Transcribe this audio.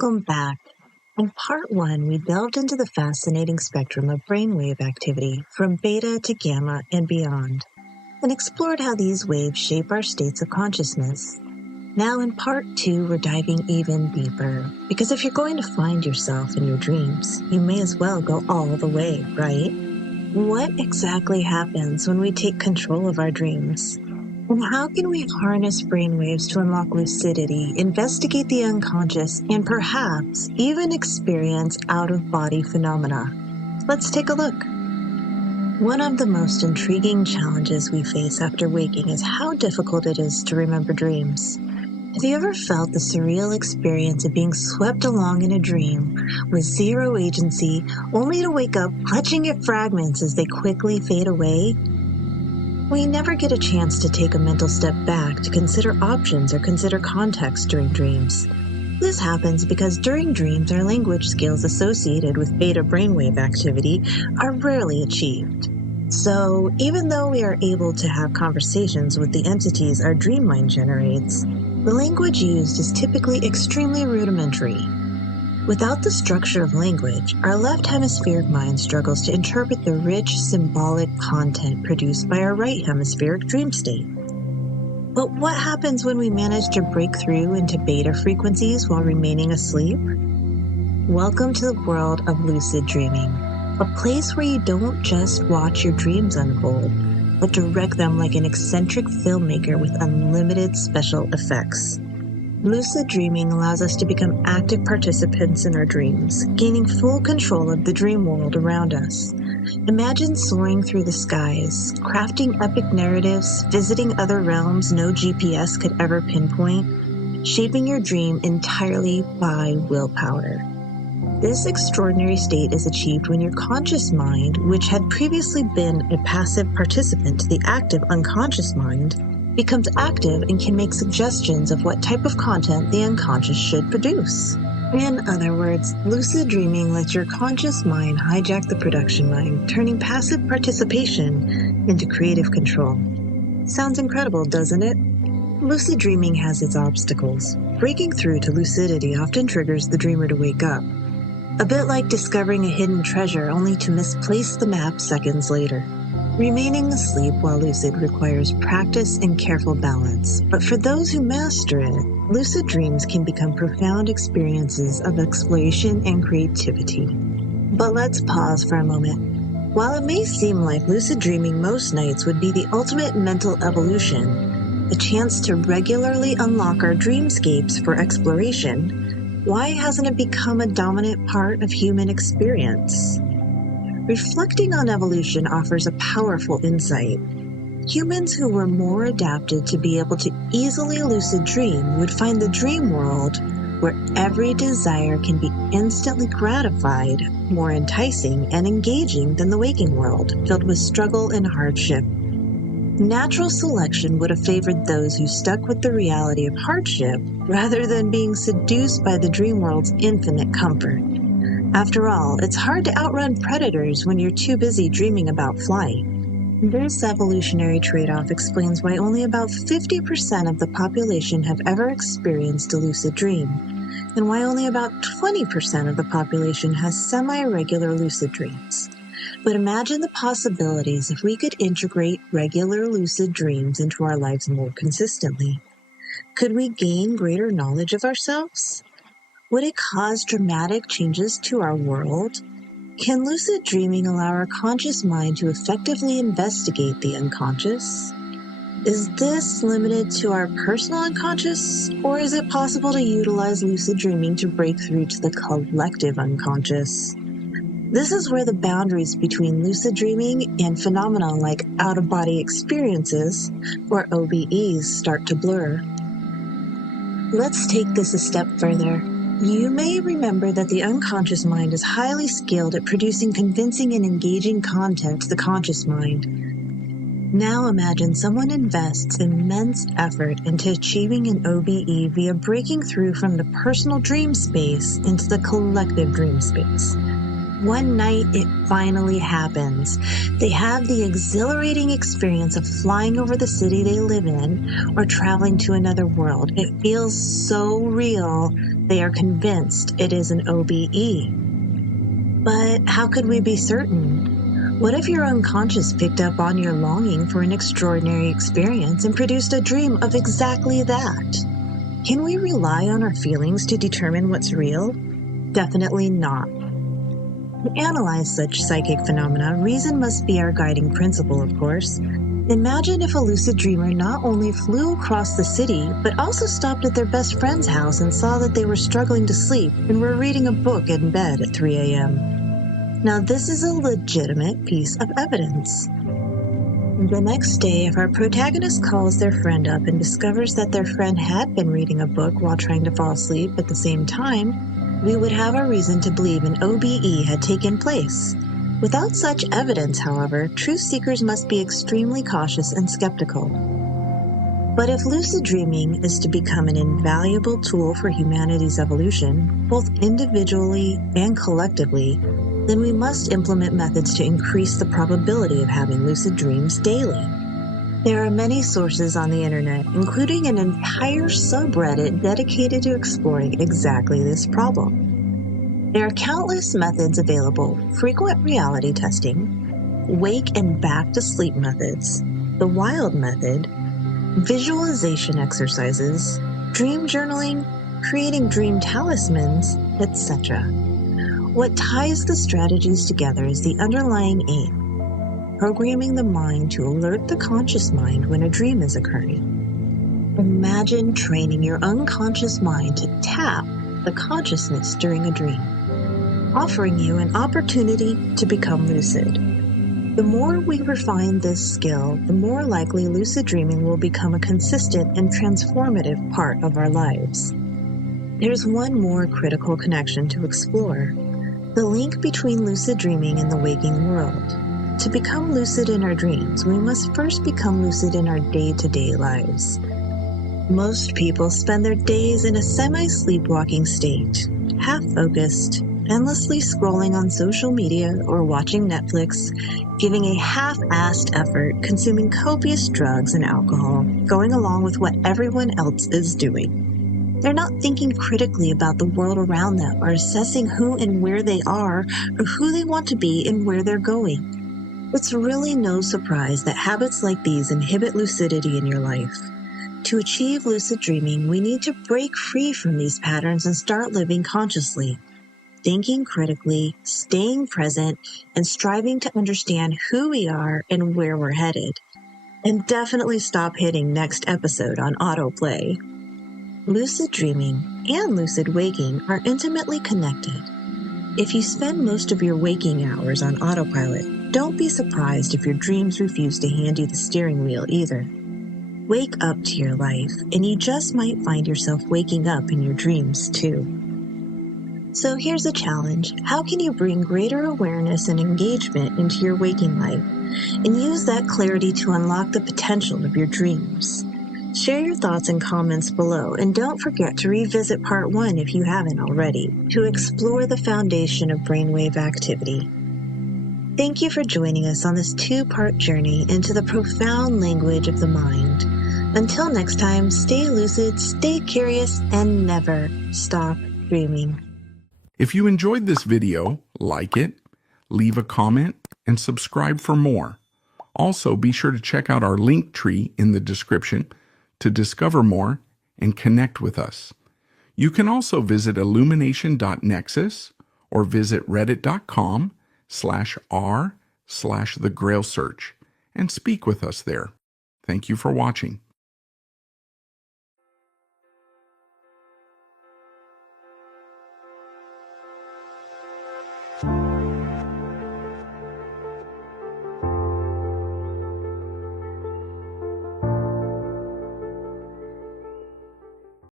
Welcome back. In part 1, we delved into the fascinating spectrum of brainwave activity from beta to gamma and beyond, and explored how these waves shape our states of consciousness. Now in part 2, we're diving even deeper, because if you're going to find yourself in your dreams, you may as well go all the way, right? What exactly happens when we take control of our dreams? And how can we harness brainwaves to unlock lucidity, investigate the unconscious, and perhaps even experience out-of-body phenomena? Let's take a look. One of the most intriguing challenges we face after waking is how difficult it is to remember dreams. Have you ever felt the surreal experience of being swept along in a dream with zero agency, only to wake up clutching at fragments as they quickly fade away? We never get a chance to take a mental step back to consider options or consider context during dreams. This happens because during dreams, our language skills associated with beta brainwave activity are rarely achieved. So, even though we are able to have conversations with the entities our dream mind generates, the language used is typically extremely rudimentary. Without the structure of language, our left hemispheric mind struggles to interpret the rich, symbolic content produced by our right hemispheric dream state. But what happens when we manage to break through into beta frequencies while remaining asleep? Welcome to the world of lucid dreaming, a place where you don't just watch your dreams unfold, but direct them like an eccentric filmmaker with unlimited special effects. Lucid dreaming allows us to become active participants in our dreams, gaining full control of the dream world around us. Imagine soaring through the skies, crafting epic narratives, visiting other realms no GPS could ever pinpoint, shaping your dream entirely by willpower. This extraordinary state is achieved when your conscious mind, which had previously been a passive participant to the active unconscious mind, becomes active and can make suggestions of what type of content the unconscious should produce. In other words, lucid dreaming lets your conscious mind hijack the production mind, turning passive participation into creative control. Sounds incredible, doesn't it? Lucid dreaming has its obstacles. Breaking through to lucidity often triggers the dreamer to wake up, a bit like discovering a hidden treasure only to misplace the map seconds later. Remaining asleep while lucid requires practice and careful balance, but for those who master it, lucid dreams can become profound experiences of exploration and creativity. But let's pause for a moment. While it may seem like lucid dreaming most nights would be the ultimate mental evolution, a chance to regularly unlock our dreamscapes for exploration, why hasn't it become a dominant part of human experience? Reflecting on evolution offers a powerful insight. Humans who were more adapted to be able to easily lucid dream would find the dream world, where every desire can be instantly gratified, more enticing and engaging than the waking world, filled with struggle and hardship. Natural selection would have favored those who stuck with the reality of hardship rather than being seduced by the dream world's infinite comfort. After all, it's hard to outrun predators when you're too busy dreaming about flight. This evolutionary trade-off explains why only about 50% of the population have ever experienced a lucid dream, and why only about 20% of the population has semi-regular lucid dreams. But imagine the possibilities if we could integrate regular lucid dreams into our lives more consistently. Could we gain greater knowledge of ourselves? Would it cause dramatic changes to our world? Can lucid dreaming allow our conscious mind to effectively investigate the unconscious? Is this limited to our personal unconscious, or is it possible to utilize lucid dreaming to break through to the collective unconscious? This is where the boundaries between lucid dreaming and phenomena like out-of-body experiences, or OBEs, start to blur. Let's take this a step further. You may remember that the unconscious mind is highly skilled at producing convincing and engaging content to the conscious mind. Now imagine someone invests immense effort into achieving an OBE via breaking through from the personal dream space into the collective dream space. One night, it finally happens. They have the exhilarating experience of flying over the city they live in or traveling to another world. It feels so real, they are convinced it is an OBE. But how could we be certain? What if your unconscious picked up on your longing for an extraordinary experience and produced a dream of exactly that? Can we rely on our feelings to determine what's real? Definitely not. To analyze such psychic phenomena, reason must be our guiding principle, of course. Imagine if a lucid dreamer not only flew across the city, but also stopped at their best friend's house and saw that they were struggling to sleep and were reading a book in bed at 3 a.m. Now, this is a legitimate piece of evidence. The next day, if our protagonist calls their friend up and discovers that their friend had been reading a book while trying to fall asleep at the same time, we would have a reason to believe an OBE had taken place. Without such evidence, however, truth seekers must be extremely cautious and skeptical. But if lucid dreaming is to become an invaluable tool for humanity's evolution, both individually and collectively, then we must implement methods to increase the probability of having lucid dreams daily. There are many sources on the internet, including an entire subreddit dedicated to exploring exactly this problem. There are countless methods available: frequent reality testing, wake and back to sleep methods, the wild method, visualization exercises, dream journaling, creating dream talismans, etc. What ties the strategies together is the underlying aim: programming the mind to alert the conscious mind when a dream is occurring. Imagine training your unconscious mind to tap the consciousness during a dream, offering you an opportunity to become lucid. The more we refine this skill, the more likely lucid dreaming will become a consistent and transformative part of our lives. There's one more critical connection to explore: the link between lucid dreaming and the waking world. To become lucid in our dreams, we must first become lucid in our day-to-day lives. Most people spend their days in a semi-sleepwalking state, half-focused, endlessly scrolling on social media or watching Netflix, giving a half-assed effort, consuming copious drugs and alcohol, going along with what everyone else is doing. They're not thinking critically about the world around them or assessing who and where they are or who they want to be and where they're going. It's really no surprise that habits like these inhibit lucidity in your life. To achieve lucid dreaming, we need to break free from these patterns and start living consciously, thinking critically, staying present, and striving to understand who we are and where we're headed. And definitely stop hitting next episode on autoplay. Lucid dreaming and lucid waking are intimately connected. If you spend most of your waking hours on autopilot, don't be surprised if your dreams refuse to hand you the steering wheel either. Wake up to your life, and you just might find yourself waking up in your dreams too. So here's a challenge. How can you bring greater awareness and engagement into your waking life, and use that clarity to unlock the potential of your dreams? Share your thoughts and comments below, and don't forget to revisit part 1 if you haven't already, to explore the foundation of brainwave activity. Thank you for joining us on this 2-part journey into the profound language of the mind. Until next time, stay lucid, stay curious, and never stop dreaming. If you enjoyed this video, like it, leave a comment, and subscribe for more. Also, be sure to check out our link tree in the description to discover more and connect with us. You can also visit illumination.nexus or visit reddit.com/r/thegrailsearch and speak with us there. Thank you for watching.